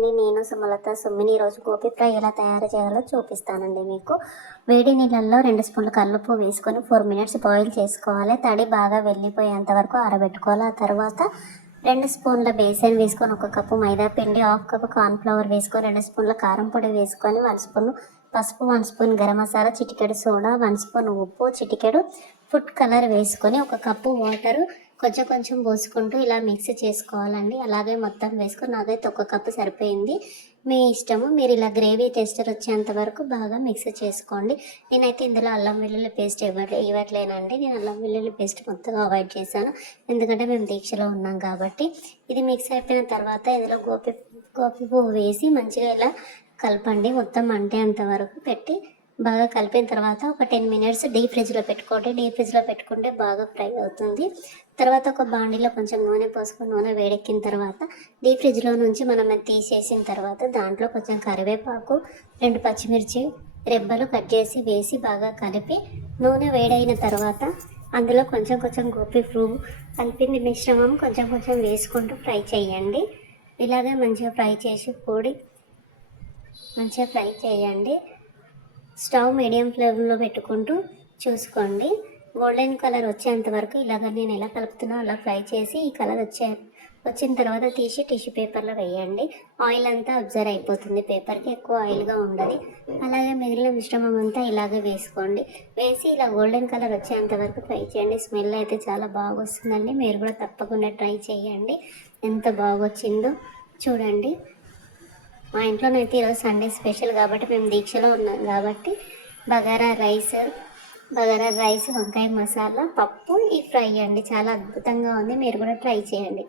అండి, నేను సుమలత సుమ్మిని ఈరోజు గోబీ ఫ్రై ఎలా తయారు చేయాలో చూపిస్తానండి మీకు. వేడి నీళ్ళల్లో 2 స్పూన్ల కల్లుప్పు వేసుకొని 4 మినిట్స్ బాయిల్ చేసుకోవాలి. తడి బాగా వెళ్ళిపోయేంత వరకు ఆరబెట్టుకోవాలి. ఆ తర్వాత 2 స్పూన్ల బేసన్ వేసుకొని 1 కప్పు మైదా పిండి, 1/2 కప్పు కార్న్ఫ్లవర్ వేసుకొని 2 స్పూన్ల కారం పొడి వేసుకొని 1 స్పూన్ పసుపు, 1 స్పూన్ గరం మసాలా, చిటికెడు సోడా, 1 స్పూన్ ఉప్పు, చిటికెడు ఫుడ్ కలర్ వేసుకొని 1 కప్పు వాటరు కొంచెం కొంచెం పోసుకుంటూ ఇలా మిక్స్ చేసుకోవాలండి. అలాగే మొత్తం వేసుకొని నాకైతే 1 కప్పు సరిపోయింది. మీ ఇష్టము, మీరు ఇలా గ్రేవీ టెక్స్చర్ వచ్చేంత వరకు బాగా మిక్స్ చేసుకోండి. నేనైతే ఇందులో అల్లం వెల్లుల్లి పేస్ట్ ఇవ్వట్లేనండి. నేను అల్లం వెల్లుల్లి పేస్ట్ మొత్తంగా అవాయిడ్ చేశాను, ఎందుకంటే మేము దీక్షలో ఉన్నాం కాబట్టి. ఇది మిక్స్ అయిపోయిన తర్వాత ఇందులో గోపి పువ్వు వేసి మంచిగా ఇలా కలపండి. మొత్తం అంటేంత వరకు పెట్టి బాగా కలిపిన తర్వాత ఒక 10 మినిట్స్ డీప్ ఫ్రిడ్జ్లో పెట్టుకోండి. డీప్ ఫ్రిడ్జ్లో పెట్టుకుంటే బాగా ఫ్రై అవుతుంది. తర్వాత ఒక బాండీలో కొంచెం నూనె పోసుకొని నూనె వేడెక్కిన తర్వాత డీప్ ఫ్రిడ్జ్లో నుంచి మనం తీసేసిన తర్వాత దాంట్లో కొంచెం కరివేపాకు, 2 పచ్చిమిర్చి రెబ్బలు కట్ చేసి వేసి బాగా కలిపి నూనె వేడైన తర్వాత అందులో కొంచెం కొంచెం గోపీ పువ్వు కలిపింది మిశ్రమం కొంచెం కొంచెం వేసుకుంటూ ఫ్రై చేయండి. ఇలాగే మంచిగా ఫ్రై చేసి పొడి మంచిగా ఫ్రై చేయండి. స్టవ్ మీడియం ఫ్లేమ్లో పెట్టుకుంటూ చూసుకోండి. గోల్డెన్ కలర్ వచ్చేంత వరకు ఇలాగ నేను ఎలా కలుపుతున్నా అలా ఫ్రై చేసి ఈ కలర్ వచ్చిన తర్వాత తీసి టిష్యూ పేపర్లో వేయండి. ఆయిల్ అంతా అబ్జర్వ్ అయిపోతుంది పేపర్కి, ఎక్కువ ఆయిల్గా ఉండదు. అలాగే మిగిలిన మిశ్రమం అంతా ఇలాగే వేసుకోండి. వేసి ఇలా గోల్డెన్ కలర్ వచ్చేంత వరకు ఫ్రై చేయండి. స్మెల్ అయితే చాలా బాగా వస్తుందండి. మీరు కూడా తప్పకుండా ట్రై చేయండి. ఎంత బాగా వచ్చిందో చూడండి. మా ఇంట్లోనైతే ఈరోజు సండే స్పెషల్ కాబట్టి మేము దీక్షలో ఉన్నాం కాబట్టి బగారా రైస్, వంకాయ మసాలా, పప్పు, ఈ ఫ్రై అండి. చాలా అద్భుతంగా ఉంది. మీరు కూడా ట్రై చేయండి.